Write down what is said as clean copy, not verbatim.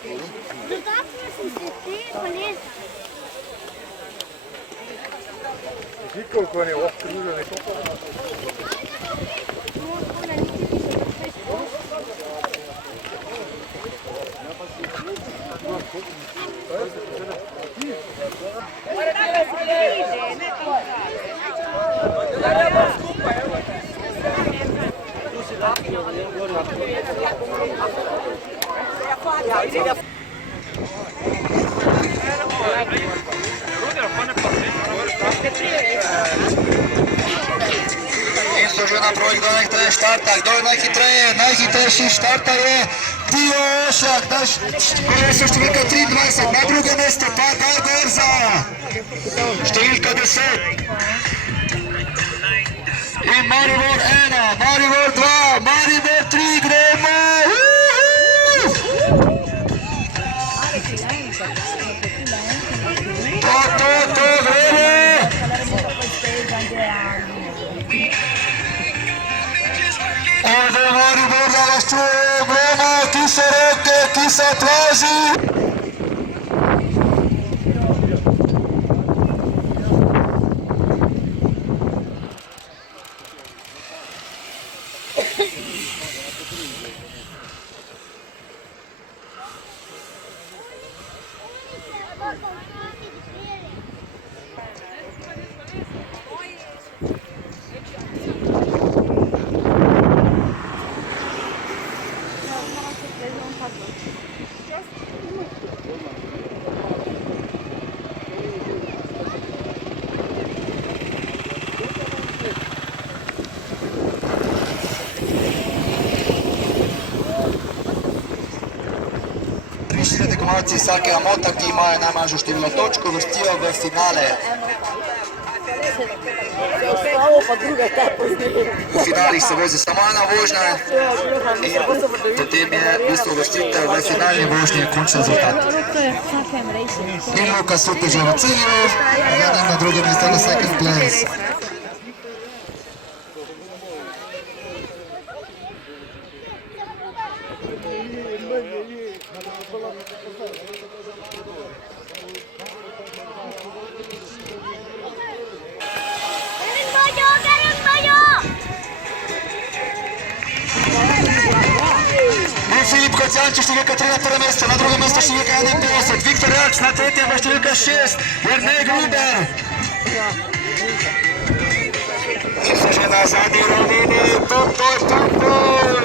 Dotaknil sem se te koles. Vidi, koliko je ostružen. In so že na projekt, kdo najhitreje štarta. Kdo je najhitreje? Najhitrejši štarta je Dio Ošak, naš kolesar številka 23. Na drugem mestu pa Gal Gorza, številka 10. In Maribor 1, Maribor 2, Maribor 3, gremo! To, gremo! Ovdje Maribor da vas čuje, gremo, ki se roke, ki se traži! Tekmovalci vsakega mota, ki imajo najmanjšo število točk, uvrstijo v finale. V finalih se vozi samo ena vožnja in potem je v bistvu uvrstitev v finalni vožnji končni rezultat. In Lukas Supe že v cilju, za njim na drugem mestu na second place. Filip Kocijančič, številka 3 na prvem mestu, na drugem mestu številka 51, Viktor Jarc na tretjem, številka 6, Jernej Gruber. In so že na zadnji ravnini, to je.